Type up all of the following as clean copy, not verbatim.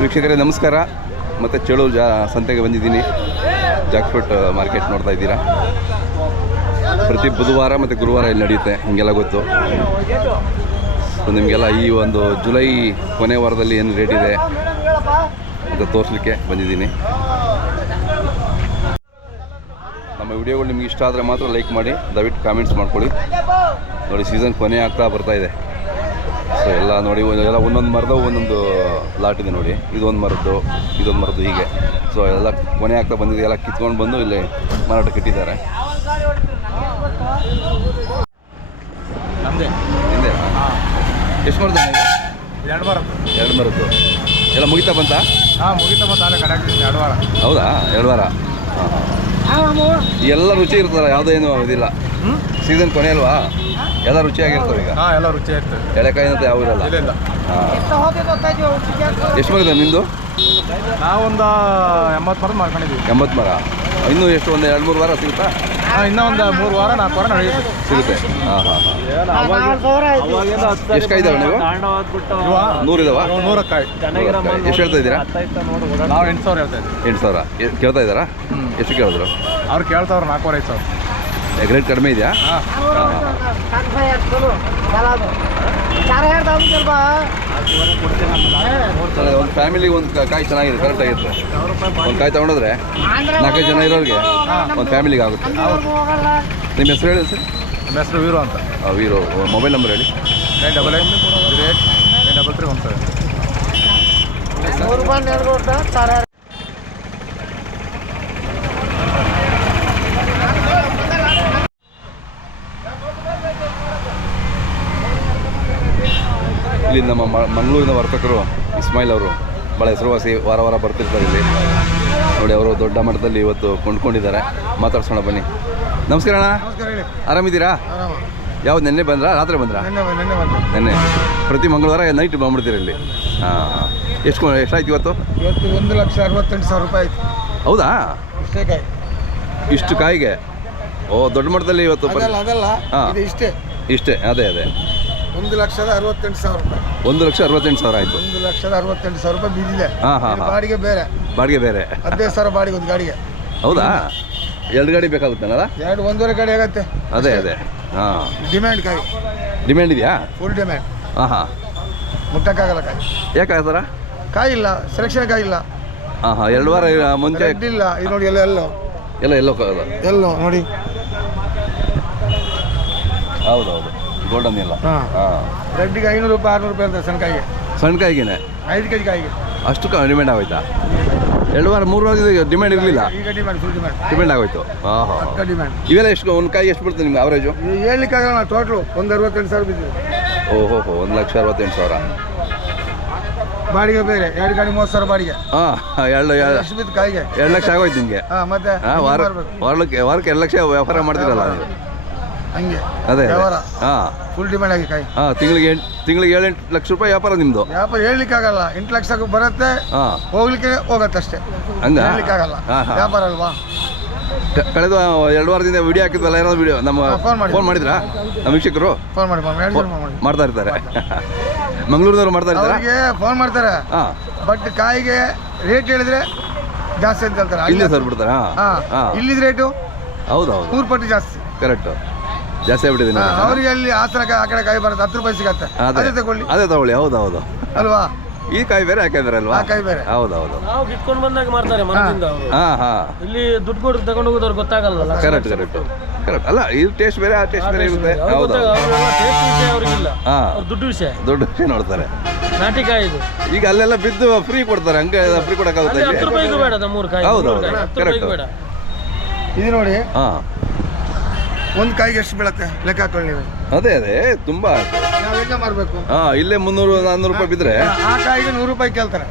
ವೀಕ್ಷಕರೇ ನಮಸ್ಕಾರ. ಮತ್ತು ಚೇಳೂರು ಸಂತೆಗೆ ಬಂದಿದ್ದೀನಿ. ಜಾಕ್ ಫ್ರೂಟ್ ಮಾರ್ಕೆಟ್ ನೋಡ್ತಾ ಇದ್ದೀರಾ. ಪ್ರತಿ ಬುಧವಾರ ಮತ್ತು ಗುರುವಾರ ಇಲ್ಲಿ ನಡೆಯುತ್ತೆ, ಹೀಗೆಲ್ಲ ಗೊತ್ತು. ಸೊ ನಿಮಗೆಲ್ಲ ಈ ಒಂದು ಜುಲೈ ಕೊನೆ ವಾರದಲ್ಲಿ ಏನು ರೇಟ್ ಇದೆ ಅಂತ ತೋರಿಸ್ಲಿಕ್ಕೆ ಬಂದಿದ್ದೀನಿ. ನಮ್ಮ ವಿಡಿಯೋಗಳು ನಿಮ್ಗೆ ಇಷ್ಟ ಆದರೆ ಮಾತ್ರ ಲೈಕ್ ಮಾಡಿ, ದಯವಿಟ್ಟು ಕಾಮೆಂಟ್ಸ್ ಮಾಡ್ಕೊಳ್ಳಿ. ನೋಡಿ, ಸೀಸನ್ ಕೊನೆ ಆಗ್ತಾ ಬರ್ತಾ ಇದೆ. ಸೊ ಎಲ್ಲ ನೋಡಿ, ಎಲ್ಲ ಒಂದೊಂದು ಮರದ್ದು ಒಂದೊಂದು ಲಾಟ್ ಇದೆ ನೋಡಿ. ಇದೊಂದು ಮರದ್ದು, ಇದೊಂದು ಮರದ್ದು, ಹೀಗೆ. ಸೊ ಎಲ್ಲ ಕೊನೆ ಆಗ್ತಾ ಬಂದಿದೆ. ಎಲ್ಲ ಕಿತ್ಕೊಂಡು ಬಂದು ಇಲ್ಲಿ ಮಾರಾಟಕ್ಕೆ ಇಟ್ಟಿದ್ದಾರೆ. ನಮ್ಮದೇ ಹಿಂದೆ ಎಷ್ಟು ಮರದ್ದು? ಎರಡು ಮರದ್ದು ಎಲ್ಲ ಮುಗಿತಾ ಬಂತಾ? ಮುಗಿತಾ ಬಂತ ಕಡಾಕ್ತೀನಿ 2 ವಾರ. ಹೌದಾ, 2 ವಾರ. ಹಾಂ, ಎಲ್ಲ ರುಚಿ ಇರ್ತಲ್ಲ, ಯಾವುದೇನು ಇದಿಲ್ಲ. ಸೀಸನ್ ಕೊನೆ ಅಲ್ವಾ, ಎಲ್ಲ ರುಚಿಯಾಗಿರ್ತವೆ. ಈಗ ಎಲ್ಲ ರುಚಿಯಾಗಿರ್ತವೆ, ಎಳೆಕಾಯಿ ಅಂತ ಯಾವ ಇರಲ್ಲ. ಎಷ್ಟು ಮರ ಇದೆ ನಿಮ್ಮದು? ನಾವೊಂದು 80 ಮರ ಮಾಡ್ಕೊಂಡಿದ್ದೀವಿ. 80 ಮರ. ಇನ್ನೂ ಎಷ್ಟು, ಒಂದು 2-3 ವಾರ ಸಿಗುತ್ತಾ? ಇನ್ನೂ ಒಂದು 3 ವಾರ 4 ವಾರ ನಡೆಯುತ್ತೆ, ಸಿಗುತ್ತೆ. ಹಾಂ ಹಾಂ ಹಾಂ. ಎಷ್ಟು ಕಾಯಿ ಇದ್ದಾವೆ ನೀವು? 100 ಇದಾವ? 100 ಕಾಯಿ. ಎಷ್ಟು ಹೇಳ್ತಾ ಇದ್ದೀರಾ? ನಾವು 8,000 ಹೇಳ್ತಾ ಇದ್ದೀವಿ. 8,000 ಕೇಳ್ತಾ ಇದ್ದಾರಾ? ಎಷ್ಟು ಕೇಳಿದ್ರು? ಅವ್ರು ಕೇಳ್ತಾವ್ರು 4,500. ರೇಟ್ ಕಡಿಮೆ ಇದೆಯಾ? ಒಂದು ಫ್ಯಾಮಿಲಿಗೆ ಒಂದು ಕಾಯಿ ಚೆನ್ನಾಗಿದೆ, ಕರೆಕ್ಟ್ ಆಗಿರುತ್ತೆ. ಒಂದು ಕಾಯಿ ತಗೊಂಡೋದ್ರೆ 4-5 ಜನ ಇರೋರಿಗೆ ಒಂದು ಫ್ಯಾಮಿಲಿಗೆ ಆಗುತ್ತೆ. ನಿಮ್ಮ ಹೆಸರು ಹೇಳಿ ಸರ್. ನಮ್ಮ ಹೆಸರು ವೀರು ಅಂತ. ವೀರು. ಮೊಬೈಲ್ ನಂಬರ್ ಹೇಳಿ. 98083317. ಇಲ್ಲಿ ನಮ್ಮ ಮಂಗಳೂರಿನ ವರ್ತಕರು ಇಸ್ಮಾಯಿಲ್ ಅವರು ಭಾಳ ಹೆಸರುವಾಸಿ, ವಾರ ವಾರ ಬರ್ತಿರ್ತಾರೆ ಇಲ್ಲಿ ನೋಡಿ. ಅವರು ದೊಡ್ಡ ಮಟ್ಟದಲ್ಲಿ ಇವತ್ತು ಕೊಂಡ್ಕೊಂಡಿದ್ದಾರೆ. ಮಾತಾಡ್ಸೋಣ ಬನ್ನಿ. ನಮಸ್ಕಾರ ಅಣ್ಣ, ಆರಾಮಿದ್ದೀರಾ? ಯಾವ್ದು ನೆನ್ನೆ ಬಂದ್ರಾ, ರಾತ್ರಿ ಬಂದ್ರಾ? ನೆನ್ನೆ. ಪ್ರತಿ ಮಂಗಳವಾರ ನೈಟ್ ಬಂದ್ಬಿಡ್ತೀರ ಇಲ್ಲಿ? ಹಾಂ. ಎಷ್ಟಾಯ್ತು ಇವತ್ತು? 1,68,000 ರೂಪಾಯಿ ಆಯ್ತು. ಹೌದಾ? ಇಷ್ಟೇ ಕಾಯಿ. ಇಷ್ಟು ಕಾಯಿಗೆ? ಓ, ದೊಡ್ಡ ಮಟ್ಟದಲ್ಲಿ ಇವತ್ತು. ಹಾಂ, ಇಷ್ಟೇ. ಅದೇ 1,68,000 ರೂಪಾಯಿ. 1,68,000 ಆಯಿತು. 1,68,000 ರೂಪಾಯಿ ಬಿದ್ದಿದೆ. ಹಾಂ ಹಾಂ. ಬಾಡಿಗೆ ಬೇರೆ. 15,000 ಬಾಡಿಗೆ ಒಂದು ಗಾಡಿಗೆ. ಹೌದಾ? 2 ಗಾಡಿ ಬೇಕಾಗುತ್ತಲ್ಲ? 1.5 ಗಾಡಿ ಆಗುತ್ತೆ. ಅದೇ. ಹಾಂ. ಡಿಮ್ಯಾಂಡ್ ಕಾಯಿ. ಡಿಮ್ಯಾಂಡ್ ಇದೆಯಾ? Full demand. ಹಾಂ. ಮುಟ್ಟಕ್ಕಾಗಲ್ಲ ಕಾಯಿ. ಯಾಕೆ ಆ ಥರ? ಕಾಯಿ ಇಲ್ಲ, ಸೆಲೆಕ್ಷನ್ ಕಾಯಿ ಇಲ್ಲ. ಹಾಂ. 2 ವಾರ ಮುಂಚೆ ಇಲ್ಲ. ಇದು ನೋಡಿ, ಎಲ್ಲೋ ನೋಡಿ. ಹೌದೌದು, ಗೋಲ್ಡನ್ ಇಲ್ಲ. ಹಾಂ. ರೆಡ್ಡಿಗೆ 500 ರೂಪಾಯಿ 600 ರೂಪಾಯಿ ಅಂತ ಸಣ್ಣ ಕಾಯಿಗೆ. ಸಣ್ಣ ಕಾಯಿಗೆನೆ 5 ಕೆಜಿ ಕಾಯಿಗೆ ಅಷ್ಟು ಡಿಮ್ಯಾಂಡ್ ಆಗೋಯ್ತಾ? 2 ವಾರ 3 ವಾರ ಡಿಮ್ಯಾಂಡ್ ಇರಲಿಲ್ಲ, ಈಗ ಡಿಮ್ಯಾಂಡ್, ಫುಲ್ ಡಿಮ್ಯಾಂಡ್ ಆಗೋಯ್ತು. ಹಾಂ. ಡಿಮ್ಯಾಂಡ್. ಇವೆಲ್ಲ ಎಷ್ಟು, ಒಂದು ಕಾಯಿ ಎಷ್ಟು ಬರ್ತದೆ ನಿಮ್ಗೆ ಅವರೇಜು? ಹೇಳಲಿಕ್ಕಾಗಲ್ಲ. ಟೋಟ್ಲು 1,68,000 ಬಿದ್ದಿದೆ. ಓಹೋ, 1,68,000. ಬಾಡಿಗೆ ಬೇರೆ. 2 ಗಾಡಿ 30,000 ಬಾಡಿಗೆ. ಹಾಂ. ಎಷ್ಟು ಬಿದ್ದು ಕಾಯಿಗೆ? 2 ಲಕ್ಷ ಆಗೋಯ್ತು ನಿಮಗೆ. ಮತ್ತೆ ವಾರಕ್ಕೆ 2 ಲಕ್ಷ ವ್ಯಾಪಾರ ಮಾಡ್ತೀರಲ್ಲ ನೀವು? ಹಂಗೆ. ಅದೇ. ಹಾಂ, ಫುಲ್ ಡಿಮ್ಯಾಂಡ್ ಆಗಿ ಕಾಯಿ. ಹಾಂ. ತಿಂಗಳಿಗೆ 7-8 ಲಕ್ಷ ರೂಪಾಯಿ ವ್ಯಾಪಾರ ನಿಮ್ಮದು? ವ್ಯಾಪಾರ ಹೇಳಲಿಕ್ಕಾಗಲ್ಲ. 8 ಲಕ್ಷಕ್ಕೂ ಬರುತ್ತೆ, ಹೋಗ್ಲಿಕ್ಕೆ ಹೋಗತ್ತೆ ಅಷ್ಟೇ. ಹಂಗ ಹೇಳಲಿಕ್ಕಾಗಲ್ಲ, ವ್ಯಾಪಾರ ಅಲ್ವಾ. ಕಳೆದ 2 ವಾರದಿಂದ ವಿಡಿಯೋ ಹಾಕಿದ್ವಲ್ಲ, ಏನಾದ್ರು ವಿಡಿಯೋ ನಮ್ಮ ಫೋನ್ ಮಾಡಿದ್ರಾ ನಮ್ಮ ವೀಕ್ಷಕರು? ಫೋನ್ ಮಾಡಿ ಮಾಡ್ತಾ ಇರ್ತಾರೆ. ಮಂಗಳೂರಿನವರು ಮಾಡ್ತಾ ಇರ್ತಾರೆ, ಅವರಿಗೆ ಫೋನ್ ಮಾಡ್ತಾರೆ. ಬಟ್ ಕಾಯಿಗೆ ರೇಟ್ ಹೇಳಿದ್ರೆ ಜಾಸ್ತಿ ಅಂತ ಹೇಳ್ತಾರೆ. ಇಲ್ಲೇ ಸರ್ ಬಿಡ್ತಾರೆ. ಇಲ್ಲಿದ ರೇಟು ಹೌದೌದು 3 ಪಟ್ಟು ಜಾಸ್ತಿ. ಕರೆಕ್ಟ್, ಜಾಸ್ತಿ ಆಗ್ಬಿಟ್ಟಿದೆ. ಅವ್ರಿಗೆ ಅಲ್ಲಿ ಆಸರ ಆ ಕಡೆ ಕಾಯಿ ಬರುತ್ತೆ, 10 ರೂಪಾಯಿ ಸಿಗತ್ತೆ. ಅದೇ ತಗೊಳ್ಳಿ. ಹೌದೌದು ಅಲ್ವಾ. ಈ ಕಾಯಿ ಬೇರೆ, ಆ ಕಾಯಿ ಬೇರೆ ಅಲ್ವಾ? ಕಾಯಿ ಬೇರೆ. ಹೌದೌದು. ನಾವು ಕಿತ್ಕೊಂಡು ಬಂದಾಗ ಮಾಡ್ತಾರೆ ಮರದಿಂದ ಅವರು. ಇಲ್ಲಿ ದುಡ್ಡು ಕೊಟ್ಟು ತಗೊಂಡು ಹೋಗೋದವ್ರು ಗೊತ್ತಾಗಲ್ಲ. ಕರೆಕ್ಟ್ ಅಲ್ಲ, ಇದು ಟೇಸ್ಟ್ ಬೇರೆ, ಆ ಟೇಸ್ಟ್ ಬೇರೆ ಇರುತ್ತೆ. ಹೌದೌದು. ಅವ್ರಿಗಿಲ್ಲ, ದುಡ್ಡು ವಿಷಯ ನೋಡ್ತಾರೆ. ನಾಟಿ ಕಾಯಿ ಇದು. ಈಗ ಅಲ್ಲೆಲ್ಲ ಬಿದ್ದು ಫ್ರೀ ಕೊಡ್ತಾರೆ, ಹಂಗೆ ಫ್ರೀ ಕೊಡಕ್ಕಾಗುತ್ತೆ? 10 ರೂಪಾಯಿಗೂ ಬೇಡ ನಮ್ಮೂರು ಕಾಯಿ. ಹೌದೌದು, ಕರೆಕ್ಟ್. ಇದು ನೋಡಿ, ಹಾಂ. ಒಂದು ಕಾಯಿಗೆ ಎಷ್ಟು ಬೀಳತ್ತೆ ಲೆಕ್ಕ ಹಾಕೊಳ್ಳಿ ನೀವು. ಅದೇ ತುಂಬಾ ನಾವು ಹೆಂಗೆ ಮಾರಬೇಕು? ಇಲ್ಲೇ 300-400 ರೂಪಾಯಿ ಬಿದ್ರೆ ಆ ಕಾಯಿಗೆ 100 ರೂಪಾಯಿ ಕೇಳ್ತಾರೆ.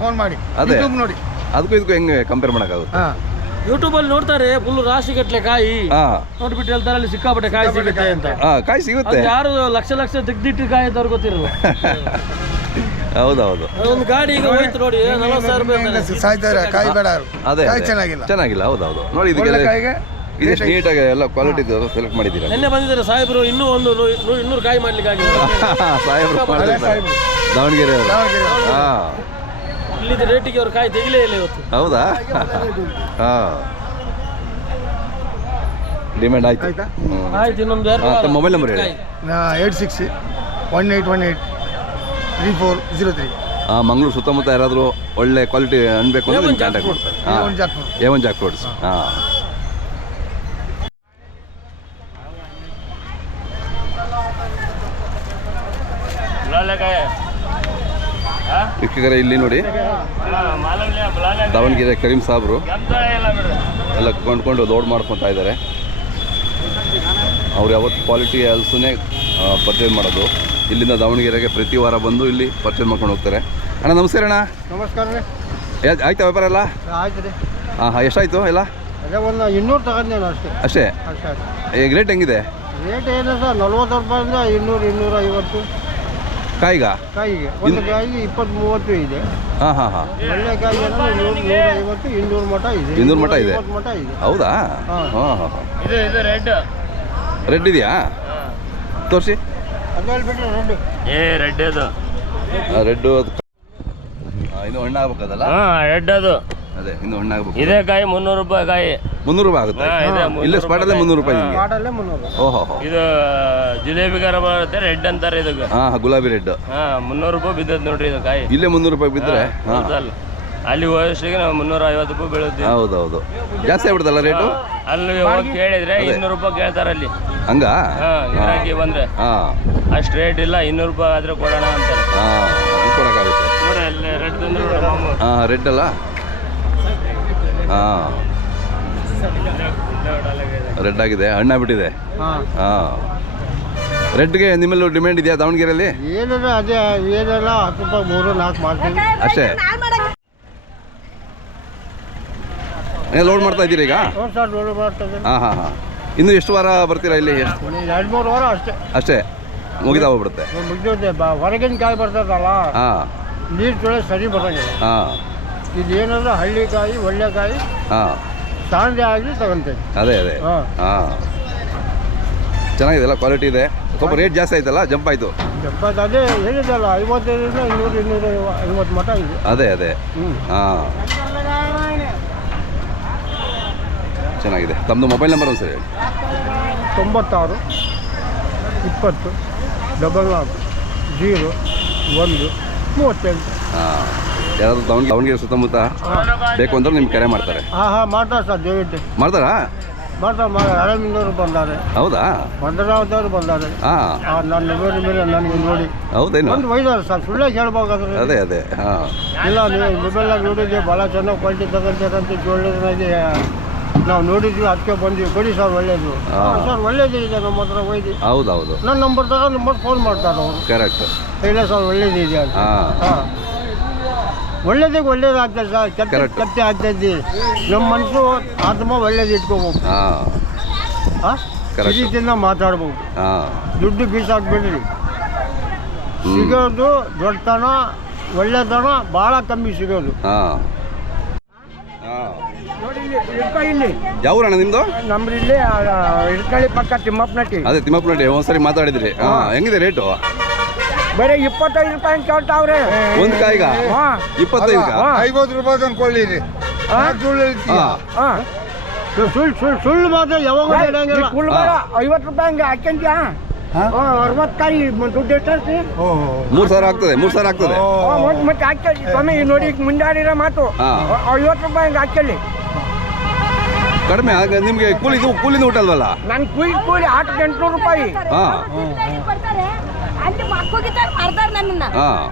ಫೋನ್ ಮಾಡಿ. ಅದೇ ನೋಡಿ, ಅದಕ್ಕೂ ಇದಕ್ಕೂ ಹೆಂಗೆ ಕಂಪೇರ್ ಮಾಡೋಕ್ಕಾಗುತ್ತೆ? ಯೂಟ್ಯೂಬ್ ಅಲ್ಲಿ ನೋಡ್ತಾರೆ, ಫುಲ್ ರಾಶಿ ಗಟ್ಟಲೆ ಕಾಯಿ ನೋಡ್ಬಿಟ್ಟು ಹೇಳ್ತಾರೆ ಅಲ್ಲಿ ಸಿಕ್ಕಾಪಟ್ಟೆ ಕಾಯಿ ಸಿಗುತ್ತೆ ಅಂತ. ಕಾಯಿ ಸಿಗುತ್ತೆ. ಯಾರು ಲಕ್ಷ ತೆಗ್ದಿಟ್ಟು ಕಾಯಿ ಅಂತ ಅವ್ರು ಗೊತ್ತಿರಲ್ಲ. ಹೌದೌದು. ಒಂದು ಗಾಡಿ ಈಗ ಹೋಯ್ತು ನೋಡಿ, 40,000 ರೂಪಾಯಿ ಸಾಯ್ತಾರೆ. ಕಾಯಿ ಬೇಡ, ಅದೇ ಚೆನ್ನಾಗಿಲ್ಲ. ಹೌದೌದು. ನೋಡಿ, ಇದಕ್ಕೆ ಇದೆಷ್ಟು ನೀಟಾಗಿ ಎಲ್ಲ ಕ್ವಾಲಿಟಿ ಸೆಲೆಕ್ಟ್ ಮಾಡಿದ್ದೀರಾ. ನಿನ್ನೆ ಬಂದಿದ್ದಾರೆ ಸಾಹೇಬರು, ಇನ್ನೂ ಒಂದು 200 ಕಾಯಿ ಮಾಡ್ಲಿಕ್ಕೆ ಆಗಿದೆ. ಸಾಹೇಬರು ದಾವಣಗೆರೆ ಅವರು. ಇಲ್ಲಿ ತೆಗೆದ ರೇಟಿಗೆ ಅವ್ರು ಕಾಯಿ ತೆಗಿಲೇ ಇಲ್ಲ ಇವತ್ತು. ಹೌದಾ? ಹಾಂ, ಡಿಮ್ಯಾಂಡ್ ಆಯ್ತು. ಆಯ್ತಾ? ಆಯ್ತು, ಇನ್ನೊಂದು ತಮ್ಮ ಮೊಬೈಲ್ ನಂಬರ್ ಹೇಳಿ. 8618183403. ಮಂಗಳೂರು ಸುತ್ತಮುತ್ತ ಯಾರಾದರೂ ಒಳ್ಳೆ ಕ್ವಾಲಿಟಿ ಅನ್ಬೇಕು ಅಂದ್ರೆ A1 ಕಾಂಟ್ಯಾಕ್ಟ್ ಮಾಡ್ತಾರೆ. ಹಾಂ, A1 jackfruit. A1 Jack fruits. ಹಾಂ, ವೀಕ್ಷಕರೇ ಇಲ್ಲಿ ನೋಡಿ ದಾವಣಗೆರೆ ಕರೀಂ ಸಾಬ್ರು ಎಲ್ಲ ಕೊಂಡ್ಕೊಂಡು ಲೋಡ್ ಮಾಡ್ಕೊತಾ ಇದ್ದಾರೆ. ಅವ್ರು ಯಾವತ್ತು ಕ್ವಾಲಿಟಿ ಅಲ್ಸನ್ನೇ ಪರ್ಚೇಸ್ ಮಾಡೋದು. ಇಲ್ಲಿಂದ ದಾವಣಗೆರೆಗೆ ಪ್ರತಿ ವಾರ ಬಂದು ಇಲ್ಲಿ ಪರ್ಚೇಸ್ ಮಾಡ್ಕೊಂಡು ಹೋಗ್ತಾರೆ. ಅಣ್ಣ ನಮಸ್ಕಾರ ಅಣ್ಣ. ನಮಸ್ಕಾರ ರೀ. ಆಯ್ತಾ ವ್ಯಾಪಾರ ಎಲ್ಲ? ಆಯ್ತು ರೀ. ಹಾಂ ಹಾಂ, ಎಷ್ಟಾಯಿತು ಎಲ್ಲ? ಅದೇ ಒಂದು 200 ತಗೊಂಡೇನು ಅಷ್ಟೇ. ಅಷ್ಟೇ? ಅಷ್ಟೇ. ಈಗ ರೇಟ್ ಹೆಂಗಿದೆ? ರೇಟ್ ಏನು ಸರ್, 40 ರೂಪಾಯಿಂದ 200, 250 ಕಾಯಿಗ? ಕಾಯಿಗೆ. ಒಂದು ಕಾಯಿಗೆ 20-30 ಇದೆ. ಹಾಂ ಹಾಂ ಹಾಂ, ಒಳ್ಳೆ ಕಾಯಿ 100, 150, 200 ಮಟ ಇದೆ. 200 ಮಟ ಇದೆ? 150 ಮಟ ಇದೆ. ಹೌದಾ? ಹಾಂ. ಹಾಂ ಹಾಂ ಹಾಂ. ಇದು ರೆಡ್ ರೆಡ್ ಇದೆಯಾ? ತೋರಿಸಿ. ಅದ್ರಲ್ಲಿ ಬಿಟ್ಟರೆ ರೆಡ್. ರೆಡ್ ಅದು ರೆಡ್ಡು ಅದು ಇನ್ನೂ ಹಣ್ಣಾಗಬೇಕದಲ್ಲ? ರೆಡ್ ಅದು. ಅದೇ ಇನ್ನೂ ಹಣ್ಣಾಗಬೇಕು. ಇದೇ ಕಾಯಿ 300 ರೂಪಾಯಿ ಕಾಯಿ. 300 ರೂಪಾಯಿ ಆಗುತ್ತೆ? ಇಲ್ಲೇ ಸ್ಪಾಟಲ್ಲೇ 300 ರೂಪಾಯಿ ನಿಮಗೆ? ಕಾಡಲ್ಲೇ 300. ಓಹೋ ಹೋ. ಇದು ಜಿಲೇಬಿ ಗಾರ ಬರುತ್ತೆ, ರೆಡ್ ಅಂತಾರೆ ಇದಕ್ಕೆ. ಹಾಂ ಹಾಂ, ಗುಲಾಬಿ ರೆಡ್. 300 ರೂಪಾಯಿ ಬಿದ್ದದ್ ನೋಡ್ರಿ ಇದು ಕಾಯಿ. ಇಲ್ಲೇ 300 ರೂಪಾಯಿ ಬಿದ್ದರೆ? ಹಾಂ, ಅಲ್ಲಿ ಹೋಗೋಷ್ಟಿಗೆ ನಾವು 350 ರೂಪಾಯಿ ಬೀಳುತ್ತೀವಿ. ಹೌದೌದು, ಜಾಸ್ತಿ ಆಗ್ಬಿಡ್ತಲ್ಲ ರೇಟು? ಅಲ್ಲಿ ಹೋಗಿ ಕೇಳಿದ್ರೆ 200 ರೂಪಾಯಿ ಕೇಳ್ತಾರೆ ಅಲ್ಲಿ. ಹಂಗ? ಗಿರಾಕಿ ಬಂದ್ರೆ ಹಾಂ, ಅಷ್ಟು ರೇಟ್ ಇಲ್ಲ, 200 ರೂಪಾಯಿ ಆದ್ರೆ ಕೊಡೋಣ ಅಂತಾರೆ. ಹಾಂ, ಕೊಡೋಕ್ಕಾಗುತ್ತೆ. ನೋಡಿ ಅಲ್ಲಿ ರೆಡ್ ತಂದ್ರೆ ಮಾಮೂಲು. ಹಾಂ, ರೆಡ್ ಅಲ್ಲ? ಹಾಂ, ರೆಡ್ ಆಗಿದೆ, ಹಣ್ಣಾಗ್ಬಿಟ್ಟಿದೆ. ಹಾಂ. ಹಾಂ, ರೆಡ್ಗೆ ನಿಮ್ಮಲ್ಲೂ ಡಿಮ್ಯಾಂಡ್ ಇದೆಯಾ ದಾವಣಗೆರೆಯಲ್ಲಿ? ಏನಿಲ್ಲ, ಅದೇ ಏನೆಲ್ಲ 10 ರೂಪಾಯಿ 3-4 ಮಾಡ್ತೀವಿ ಅಷ್ಟೇ? ಲೋಡ್ ಮಾಡ್ತಾ ಇದ್ದೀರಿ ಈಗ? ಸರ್, ನೋಡಿ ಮಾಡ್ತದೆ. ಹಾಂ ಹಾಂ ಹಾಂ. ಇನ್ನು ಎಷ್ಟು ವಾರ ಬರ್ತೀರಾ ಇಲ್ಲಿ? ಎಷ್ಟು? 2-3 ವಾರ ಅಷ್ಟೇ. ಅಷ್ಟೇ ಮುಗಿತಾ ಹೋಗ್ಬಿಡುತ್ತೆ? ಮುಗಿದೋದೆ. ಹೊರಗಿನ ಕಾಯಿ ಬರ್ತದಲ್ಲ, ಹಾಂ ನೀರು ತೊಳೆ ಸರಿ ಬರೋಂಗಿಲ್ಲ. ಹಾಂ ಇದು ಏನಂದ್ರೆ ಹಳ್ಳಿ ಕಾಯಿ, ಒಳ್ಳೆ ಕಾಯಿ, ಹಾಂ, ತಾಂಡೆ ಆಗಲಿ ತಗೊಂತೇವೆ. ಅದೇ ಅದೇ. ಹಾಂ. ಹಾಂ, ಚೆನ್ನಾಗಿದೆಲ್ಲ, ಕ್ವಾಲಿಟಿ ಇದೆ. ಸ್ವಲ್ಪ ರೇಟ್ ಜಾಸ್ತಿ ಆಯ್ತಲ್ಲ, ಜಂಪ್ ಆಯಿತು. ಅದೇ ಹೇಳಿದಲ್ಲ, 55ರಿಂದ 200-250 ಮಟ ಇದೆ. ಅದೇ ಅದೇ. ಹ್ಞೂ. ಹಾಂ, ಚೆನ್ನಾಗಿದೆ. ತಮ್ಮದು ಮೊಬೈಲ್ ನಂಬರ್ ಒಂದು ಸರಿ ಹೇಳಿ. 96 20 44 01 38. ಹಾಂ, ಯಾರಾದರೂ ದಾವಣಗೆರೆ ಸುತ್ತಮುತ್ತ ಬೇಕು ಅಂದ್ರೆ ನಿಮ್ಗೆ ಕರೆ ಮಾಡ್ತಾರೆ? ಹಾಂ ಹಾಂ, ಮಾಡ್ತಾರೆ ಸರ್, ದಯವಿಟ್ಟು ಮಾಡ್ತಾರಾ? ಮಾಡ್ತಾರೆ. ಹಳೆಮಿಂದವರು ಬಂದಾರೆ, ಹೌದಾ? ಭದ್ರಾವತಿಯವರು ಬಂದಾರೆ. ಹಾಂ, ನನ್ನ ಮೇಲೆ ನನಗೆ ನೋಡಿ ಹೌದೇನು? ಒಂದು ಒಯ್ದಾರೆ ಸರ್, ಸುಳ್ಳೇ ಕೇಳ್ಬೇಕಾದ್ರೆ. ಅದೇ ಅದೇ. ಹಾಂ, ಇಲ್ಲ, ನೀವು ಮೊಬೈಲ್ನಾಗ ನೋಡಿದ್ವಿ, ಭಾಳ ಚೆನ್ನಾಗಿ ಕ್ವಾಲಿಟಿ ತಗೊಂತೀರಂತ ಕೇಳಿದ್ರೆ ನಾವು ನೋಡಿದ್ವಿ, ಅದಕ್ಕೆ ಬಂದ್ವಿ. ಕೊಡಿ ಸರ್, ಒಳ್ಳೇದು. ಸರ್, ಒಳ್ಳೇದು ಇದೆ ನಮ್ಮ ಹತ್ರ, ಒಯ್ದು ಹೌದೌದು. ನನ್ನ ನಂಬರ್ ತಗೊಂಡು ಮತ್ತೆ ಫೋನ್ ಮಾಡ್ತಾರೆ ಅವರು. ಕರೆಕ್ಟ್. ಇಲ್ಲ ಸರ್, ಒಳ್ಳೇದಿದೆ ಅಂತ. ಹಾಂ ಹಾಂ, ಒಳ್ಳೇದಿಗೆ ಒಳ್ಳೇದಾಗ್ತದೆ ಸರ್, ಕೆಟ್ಟ ಆಗ್ತೈತಿ. ನಮ್ಮ ಮನಸ್ಸು ಆತ್ಮ ಒಳ್ಳೇದು ಇಟ್ಕೋಬೇಕು. ಹಾಂ, ಹಾಂ, ಪ್ರೀತಿಯಿಂದ ಮಾತಾಡ್ಬೇಕು. ಹಾಂ, ದುಡ್ಡು ಬೀಸಾಕ್ಬಿಡ್ರಿ. ಸಿಗೋದು ದೊಡ್ಡತನ, ಒಳ್ಳೆತನ ಭಾಳ ಕಮ್ಮಿ ಸಿಗೋದು. ಹಾಂ ಹಾಂ. ನೋಡಿ ಇಲ್ಲಿ ಯಾವ ಊರಣ್ಣ ನಿಮ್ಮದು? ನಮ್ದಿಲ್ಲಿ ಇಡ್ಕಳಿ ಪಕ್ಕ ತಿಮ್ಮಪ್ಪನಟ್ಟಿ. ಅದೇ ತಿಮ್ಮಪ್ಪನಟ್ಟಿ. ಒಂದ್ಸರಿ ಮಾತಾಡಿದ್ರಿ. ಹಾಂ, ಹೆಂಗಿದೆ ರೇಟು? ಬರೀ 25 ರೂಪಾಯಿ ಕೇಳ್ತಾವ್ರೆ ಒಂದು ಕಾಯಿಗ? 25? 50 ರೂಪಾಯಿ ತಂದ್ಕೊಳ್ಳಿರಿ. ಸುಳ್ಳು ಮಾತ್ರ ಯಾವಾಗ 50 ರೂಪಾಯಿ ಹಂಗೆ ಹಾಕ್ಯಂತ್ಯಾ? 60 ಕಾಯಿ ದುಡ್ಡು ಎಷ್ಟಾಗ್ತಿ? 3,000 ಆಗ್ತದೆ. 3,000 ಆಗ್ತದೆ. ಮತ್ತೆ ಹಾಕ್ಕೊಳ್ಳಿ ಸ್ವಾಮಿ, ನೋಡಿ ಮುಂದಾಡಿರೋ ಮಾತು. 50 ರೂಪಾಯಿ ಹಂಗೆ ಹಾಕ್ಕೊಳ್ಳಿ. ಕಡಿಮೆ ಆಗ ನಿಮಗೆ ಕೂಲಿನ ಊಟ ಅಲ್ವಲ್ಲ? ನನ್ನ ಕೂಲಿ 800 ರೂಪಾಯಿ. ಹಾಂ ಹಾಂ,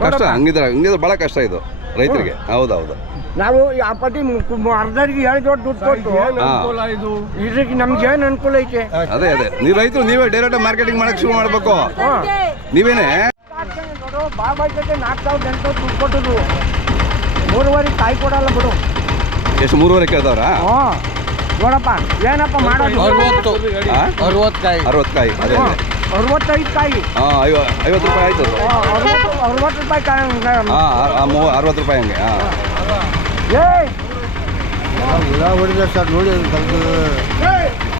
ಕಷ್ಟ. ಹಂಗಿದ್ರೆ ಭಾಳ ಕಷ್ಟ ಇದು ರೈತರಿಗೆ. ಹೌದೌದು. ನಾವು ಆ ಪಟ್ಟಿ ಅರ್ಧರಿಗೆ 7 ದೊಡ್ಡ ದುಡ್ಡು ಕೊಟ್ಟು ಇದಕ್ಕೆ ನಮ್ಗೆ ಏನು ಅನುಕೂಲ ಐತೆ? ಅದೇ ಅದೇ. ನೀವು ರೈತರು ನೀವೇ ಡೈರೆಕ್ಟ್ ಮಾರ್ಕೆಟಿಂಗ್ ಮಾಡಕ್ಕೆ ಶುರು ಮಾಡಬೇಕು. ನೀವೇನೆ ಬಾಬಾಯ್ ಜೊತೆ 4,800 ದುಡ್ಡು ಕೊಟ್ಟದು. 3.5 ಕಾಯಿ ಕೊಡಲ್ಲ ಬಿಡು. ಎಷ್ಟು? 3.5 ಕೇಳ್ದವ್ರಾ? ಹಾಂ, ನೋಡಪ್ಪ ಏನಪ್ಪ ಮಾಡೋದು. 60 ಕಾಯಿ. ಅದೇ ಅದೇ. 65 ಕಾಯಿ. ಹಾಂ, 50 ರೂಪಾಯಿ ಆಯ್ತು. 60 ರೂಪಾಯಿ ಕಾಯಿ. ಹಾಂ, 60 ರೂಪಾಯಿ ಹಂಗೆ. ಹಾಂ, ಹುಳ ಹೊಡಿದ ಸರ್ ನೋಡಿ.